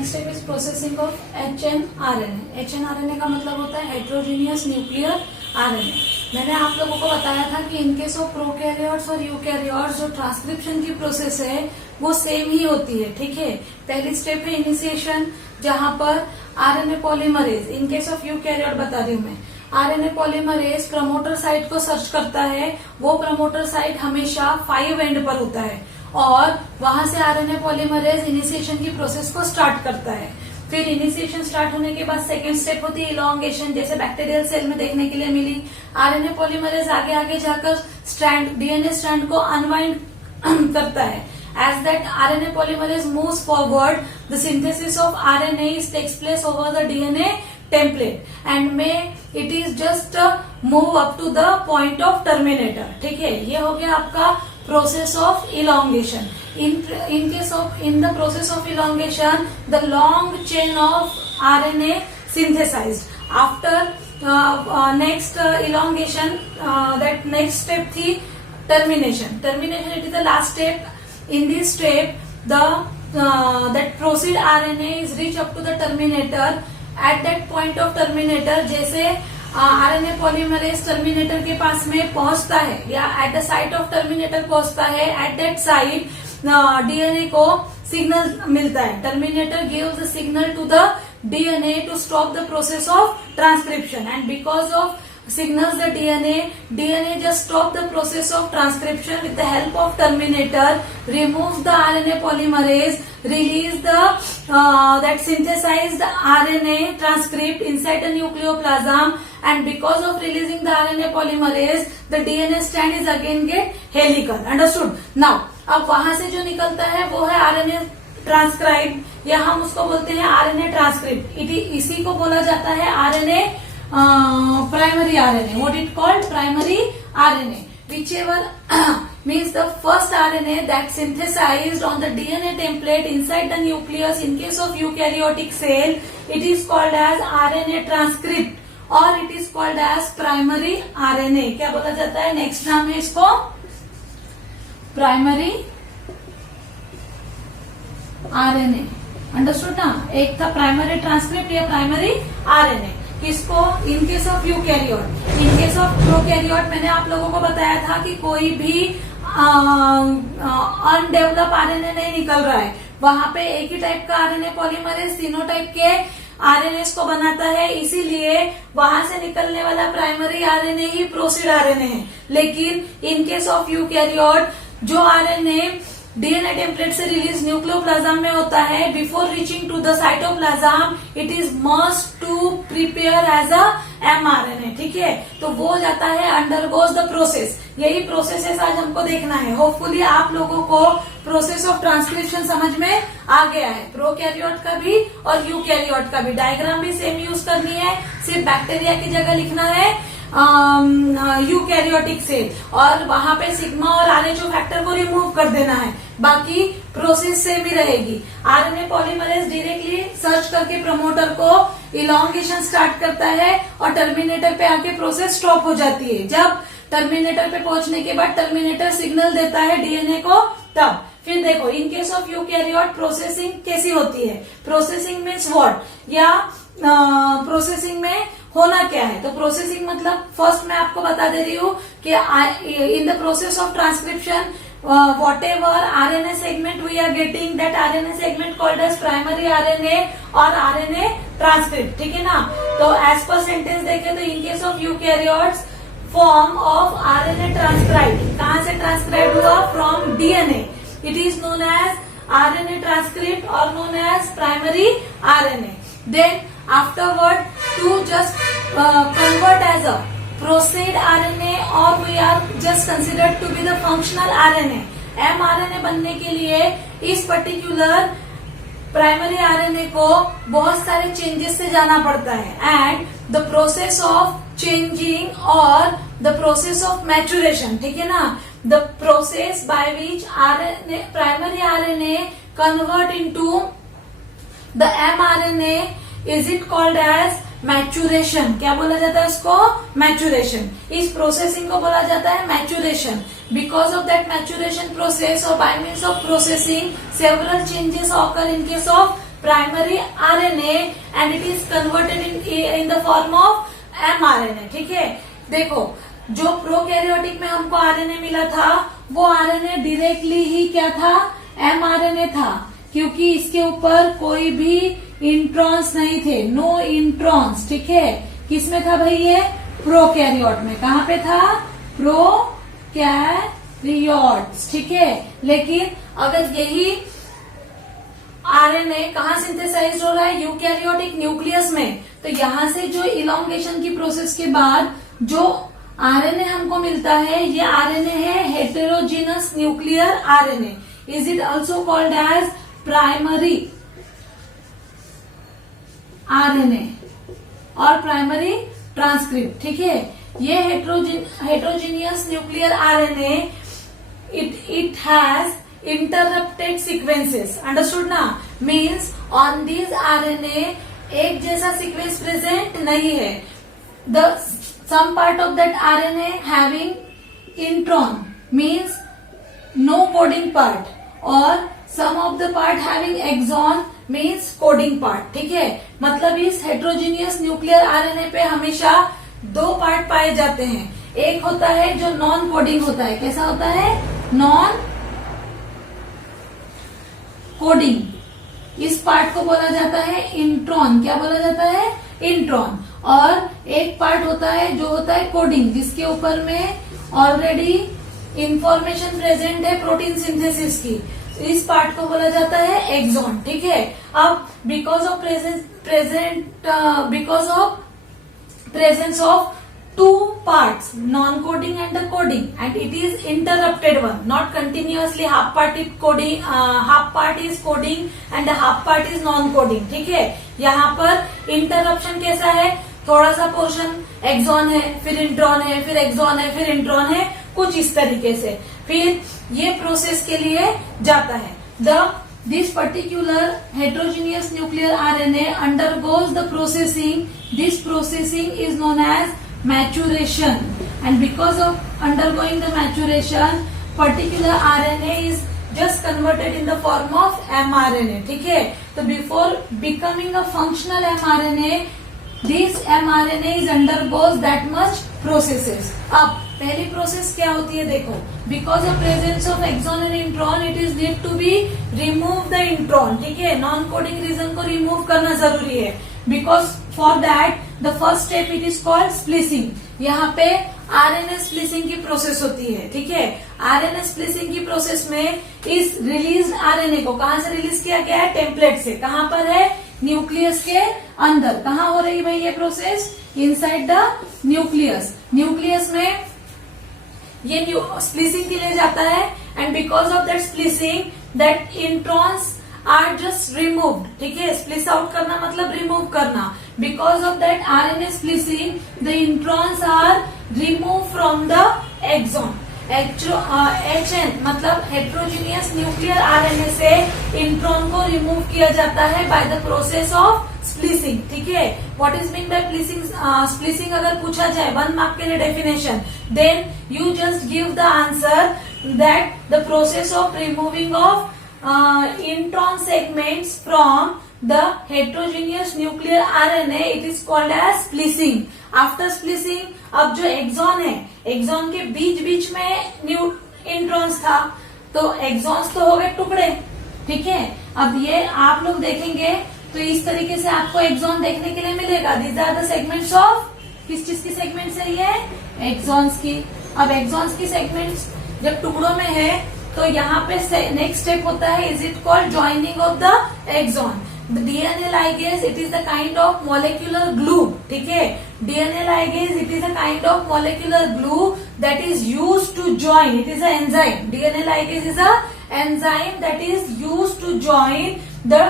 Next step is processing of HNRNA। HNRNA का मतलब होता है हेट्रोजीनियस न्यूक्लियर आरएनए। मैंने आप लोगों को बताया था कि इनकेस ऑफ प्रोकैरियोट्स और यूकैरियोट्स जो ट्रांसक्रिप्शन की प्रोसेस है वो सेम ही होती है, ठीक है। पहली स्टेप है इनिशिएशन, जहां पर RNA polymerase, in case of eukaryote बता रही हूं मैं, आरएनए पॉलीमरेज प्रमोटर साइट को सर्च करता है। वो प्रमोटर साइट हमेशा 5 एंड पर होता है और वहां से आरएनए पॉलीमरेज इनिशिएशन की प्रोसेस को स्टार्ट करता है। फिर इनिशिएशन स्टार्ट होने के बाद सेकेंड स्टेप होती है इलॉन्गेशन, जैसे बैक्टीरियल सेल में देखने के लिए मिली। आरएनए पॉलीमरेज आगे आगे जाकर स्ट्रैंड, डीएनए स्ट्रैंड को अनवाइंड करता है। As that RNA polymerase moves forward, the synthesis of RNA takes place over the DNA template and may it is just move up to the point of terminator, ठीक है। ये हो गया आपका process of elongation. In the process of elongation, the long chain of RNA synthesized. After next elongation, that next step थी termination. Termination it is the last step. In this step, that proceed RNA is reach up to the terminator. At that point of terminator, जैसे RNA polymerase terminator के पास में पहुंचता है या at the site of terminator पहुंचता है, at that site DNA को signal मिलता है। Terminator gives the signal to the DNA to stop the process of transcription, and because of signals the DNA just stop the process of transcription with the help of terminator, removes the RNA polymerase, release the that synthesized RNA transcript inside the nucleoplasm, and because of releasing the RNA polymerase, the DNA strand is again get helical. Understood? Now, अब वहां से जो निकलता है वो है RNA transcribe, या हम उसको बोलते हैं RNA ट्रांसक्रिप्ट। इसी को बोला जाता है RNA primary RNA. What it called? Primary RNA. Whichever means the first RNA that synthesized on the DNA template inside the nucleus in case of eukaryotic cell, it is called as RNA transcript or it is called as primary RNA. क्या बोला जाता है? Next नाम है इसको primary RNA. Understood ना? एक था प्राइमरी ट्रांसक्रिप्ट या प्राइमरी RNA। किसको? इन case of eukaryote. In case of prokaryote मैंने आप लोगों को बताया था कि कोई भी अनडेवलप आरएनए नहीं निकल रहा है। वहां पे एक ही टाइप का आरएनए पॉलीमरेज तीनों टाइप के आरएनएस को बनाता है, इसीलिए वहां से निकलने वाला प्राइमरी आरएनए ही प्रोसीड आरएनए है। लेकिन इन केस ऑफ यूकैरियोट जो आरएनए डीएनए टेम्पलेट से रिलीज न्यूक्लियोप्लाज्म में होता है, before reaching to the cytoplasm it is must to prepare as a mRNA, ठीक है। तो वो जाता है अंडरगोज द प्रोसेस। यही प्रोसेस आज हमको देखना है। होपफुली आप लोगों को प्रोसेस ऑफ ट्रांसक्रिप्शन समझ में आ गया है, प्रोकैरियोट का भी और यूकैरियोट का भी। डायग्राम भी सेम यूज करनी है, सिर्फ बैक्टीरिया की जगह लिखना है यूकैरियोटिक सेल, और वहां पे सिग्मा और आरएचओ फैक्टर को रिमूव कर देना है। बाकी प्रोसेस सेम ही रहेगी। आरएनए पॉलीमरेज डायरेक्टली सर्च करके प्रमोटर को इलॉन्गेशन स्टार्ट करता है और टर्मिनेटर पे आके प्रोसेस स्टॉप हो जाती है। जब टर्मिनेटर पे पहुंचने के बाद टर्मिनेटर सिग्नल देता है डीएनए को, तब फिर देखो इन केस ऑफ यूकैरियोट प्रोसेसिंग कैसी होती है। प्रोसेसिंग मीन्स व्हाट, या प्रोसेसिंग में होना क्या है। तो प्रोसेसिंग मतलब फर्स्ट मैं आपको बता दे रही हूँ कि in the process of transcription whatever RNA segment we are getting, that RNA segment called as primary RNA और RNA transcript, ठीक है ना। तो as per sentence देखें तो in case of eukaryotes form of RNA transcribed, कहाँ से transcribed हुआ? From DNA. It is known as RNA transcript or known as primary RNA. Then afterward to just convert as a proceed RNA or we are just considered to be the functional RNA. mRNA बनने के लिए इस particular primary RNA को बहुत सारे changes से जाना पड़ता है, and the process of changing और द प्रोसेस ऑफ मैचुरेशन, ठीक है ना। The process by which RNA primary RNA convert into the mRNA is it called as maturation. क्या बोला जाता है इसको? मैचुरेशन। इस प्रोसेसिंग को बोला जाता है maturation. Because of that maturation process और by means of processing several changes occur in case of primary RNA and it is converted in the form of mRNA। ठीक है, देखो जो प्रोकैरियोटिक में हमको आरएनए मिला था वो आरएनए डायरेक्टली ही क्या था, mRNA था, क्योंकि इसके ऊपर कोई भी इंट्रॉन्स नहीं थे, नो इंट्रॉन्स। ठीक है, किसमें था भाई ये, प्रोकैरियोट में। कहाँ पे था, प्रोकैरियोट्स। ठीक है, लेकिन अगर यही आरएनए कहाँ सिंथेसाइज हो रहा है, यूकैरियोटिक न्यूक्लियस में, तो यहां से जो इलॉन्गेशन की प्रोसेस के बाद जो आरएनए हमको मिलता है, ये आरएनए है heterogeneous nuclear RNA. Is it also called as primary RNA और प्राइमरी ट्रांसक्रिप्ट। ठीक है, ये heterogeneous nuclear RNA it has interrupted sequences, understood ना, means on these RNA एक जैसा सीक्वेंस प्रेजेंट नहीं है। the some part of that RNA having intron means no coding part, और some of the part having exon means coding part। ठीक है, मतलब इस हेटेरोजीनियस न्यूक्लियर आरएनए पे हमेशा दो पार्ट पाए जाते हैं। एक होता है जो नॉन कोडिंग होता है, कैसा होता है, नॉन कोडिंग, इस पार्ट को बोला जाता है इंट्रॉन। क्या बोला जाता है, इंट्रॉन। और एक पार्ट होता है जो होता है कोडिंग, जिसके ऊपर में ऑलरेडी इंफॉर्मेशन प्रेजेंट है प्रोटीन सिंथेसिस की, इस पार्ट को बोला जाता है एक्सॉन। ठीक है, अब because of presence of two parts, non-coding and the coding, and it is interrupted one, not continuously half part is coding and the half part is non-coding। ठीक है, यहाँ पर इंटरप्शन कैसा है, थोड़ा सा पोर्शन एक्सॉन है, फिर इंट्रॉन है, फिर एक्सॉन है, फिर इंट्रॉन है, कुछ इस तरीके से फिर ये प्रोसेस के लिए जाता है। This particular heterogeneous nuclear RNA undergoes the processing. This processing is known as maturation, and because of undergoing the maturation, particular RNA is just converted in the form of mRNA। ठीक है, तो before becoming a functional mRNA, this mRNA is undergoes that much processes। अब पहली process क्या होती है, देखो, because of presence of exon and intron it is need to be remove the intron. ठीक है, नॉन कोडिंग रीजन को remove करना जरूरी है, because for that the first step it is called splicing. यहाँ पे आरएनए स्प्लिसिंग की process होती है। ठीक है, आरएनए स्प्लिसिंग की प्रोसेस में इस रिलीज आरएनए को कहाँ से रिलीज किया गया है, टेम्पलेट से। कहाँ पर है, न्यूक्लियस के अंदर। कहाँ हो रही भाई ये process, inside the nucleus. Nucleus में ये स्प्लिसिंग के लिए जाता है, and because of that splicing that introns are just removed. ठीक है, स्प्लिस आउट करना मतलब रिमूव करना। Because of that RNA splicing the introns are remove from the exon. HN मतलब हेटेरोजीनियस न्यूक्लियर आरएनए से इंट्रॉन को रिमूव किया जाता है by the process of splicing. ठीक है, what is mean by splicing अगर पूछा जाए 1 मार्क के लिए definition, then you just give the answer that the process of removing of intron segments from the heterogeneous nuclear RNA, it is called as splicing. After splicing अब जो axon है, axon के बीच बीच में इंट्रॉन्स था, तो exons तो हो गए टुकड़े। ठीक है, अब ये आप लोग देखेंगे तो इस तरीके से आपको एक्सॉन देखने के लिए मिलेगा। These are the segments of, किस चीज की सेगमेंट्स है ये, एक्सॉन्स की। अब एक्सॉन्स की सेगमेंट्स जब टुकड़ों में है तो यहाँ पे नेक्स्ट स्टेप होता है, is it called joining of the exon. The DNA ligase, it is a kind of molecular glue. ठीक है, DNA ligase, it is a kind of molecular glue that is used to join. It is an enzyme. DNA ligase is a enzyme that is used to join the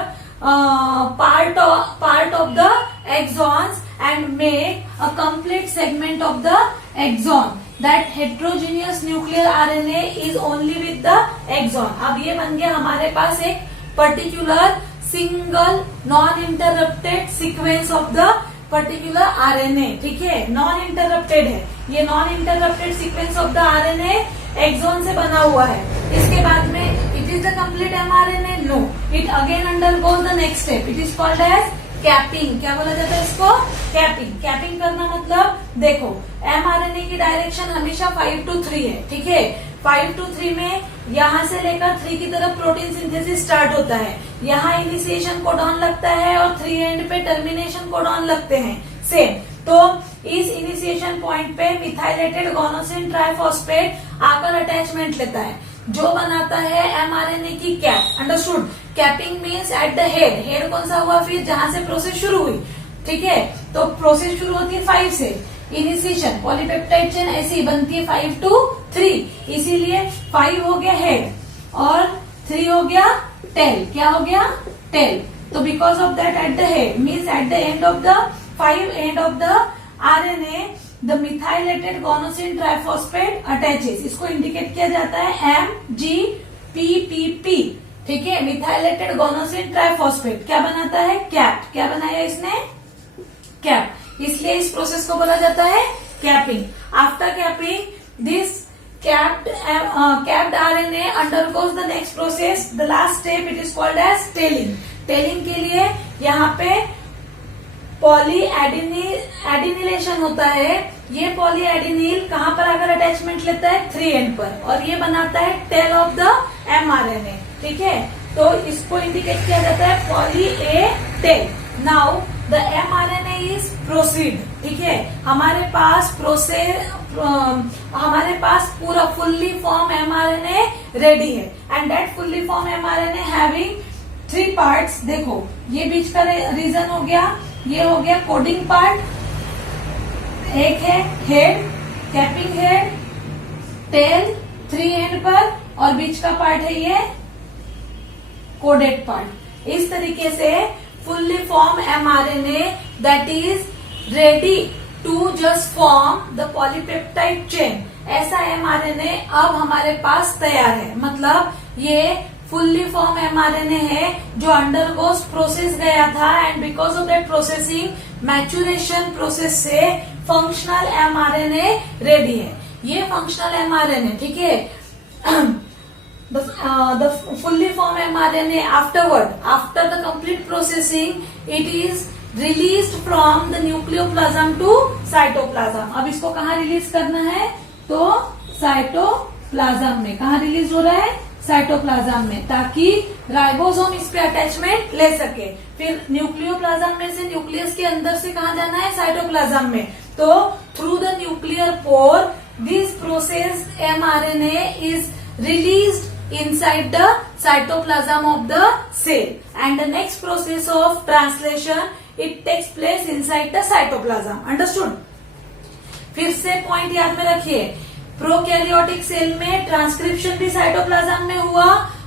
part of the axons and make a complete segment of the axon. That heterogeneous nuclear RNA is only with the axon. अब ये बन गया हमारे पास एक particular single non interrupted sequence of the particular RNA. ठीक है, non interrupted है, ये non interrupted sequence of the RNA exon से बना हुआ है। इसके बाद में it is the complete mRNA, no, it again undergoes the next step, it is called as capping. क्या बोला जाता है इसको? कैपिंग। कैपिंग करना मतलब देखो, mRNA की डायरेक्शन हमेशा 5 to 3 है, ठीक है। 5 to 3 में यहाँ से लेकर 3 की तरफ प्रोटीन सिंथेसिस स्टार्ट होता है। यहाँ इनिशिएशन कोडॉन लगता है और 3 एंड पे टर्मिनेशन कोडॉन लगते हैं, सेम। तो इस इनिशिएशन पॉइंट पे मिथाइलेटेड गोनोसिन ट्राइफॉस्फेट आकर अटैचमेंट लेता है, जो बनाता है mRNA की cap. Understood? Capping means at the head. Head कौन सा हुआ? फिर जहां से प्रोसेस शुरू हुई, ठीक है। तो प्रोसेस शुरू होती है 5 से। इनिशिएशन पॉलीपेप्टाइड चेन ऐसी बनती है 5 to 3, इसीलिए 5 हो गया हेड और 3 हो गया टेल। क्या हो गया? टेल। तो because of that at the head means at the end of the 5 end of the RNA the methylated गोनोसिन triphosphate attaches. इसको इंडिकेट किया जाता है MGPPP, ठीक है। मिथाइलेटेड गोनोसिन ट्राइफॉस्फेट क्या बनाता है? कैप। क्या बनाया इसने? कैप। इसलिए इस प्रोसेस को बोला जाता है capping. After capping this capped RNA undergoes the next process, the last step, it is called as tailing. Telling के लिए यहाँ पे पॉली एडिनिलेशन होता है। ये पॉली एडिनिल कहाँ पर आकर अटैचमेंट लेता है? 3 एंड पर, और ये बनाता है टेल ऑफ द mRNA, ठीक है। तो इसको इंडिकेट किया जाता है poly A tail. Now the mRNA is proceed, ठीक है। हमारे पास पूरा फुल्ली फॉर्म mRNA रेडी है, and that fully form mRNA having 3 parts. देखो, ये बीच का रीजन हो गया, ये हो गया कोडिंग पार्ट, एक है head, capping head, tail 3 end पर, और बीच का पार्ट है ये कोडेड पार्ट। इस तरीके से fully form mRNA that is ready to just form the polypeptide chain, ऐसा mRNA अब हमारे पास तैयार है। मतलब ये फुल्ली फॉर्म mRNA है जो अंडरगोस प्रोसेस गया था, and because of that processing maturation process से फंक्शनल mRNA रेडी है। ये फंक्शनल mRNA, ठीक है। The fully formed mRNA after the complete processing, it is released from the nucleoplasm to cytoplasm. अब इसको कहाँ रिलीज करना है? तो साइटोप्लाज्म में। कहाँ रिलीज हो रहा है? साइटोप्लाज्म में, ताकि राइबोसोम इस पे अटैचमेंट ले सके। फिर न्यूक्लियोप्लाज्म में से, न्यूक्लियस के अंदर से कहाँ जाना है? साइटोप्लाज्म में। तो through the nuclear pore this process mRNA is released inside the cytoplasm of the cell, and the next process of translation it takes place inside the cytoplasm. Understood? फिर से पॉइंट याद में रखिए, प्रोकैरियोटिक सेल में transcription भी cytoplasm में हुआ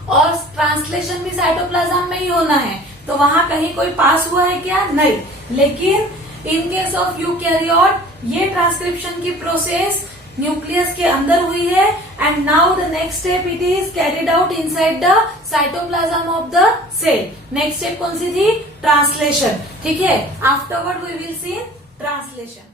और ट्रांसलेशन भी साइटोप्लाज्म में ही होना है। तो वहां कहीं कोई पास हुआ है क्या? नहीं। लेकिन इन केस ऑफ यूकैरियोट ये ट्रांसक्रिप्शन की प्रोसेस न्यूक्लियस के अंदर हुई है, and now the next step it is carried out inside the cytoplasm of the cell. Next step कौन सी थी? ट्रांसलेशन, ठीक है। Afterward we will see translation.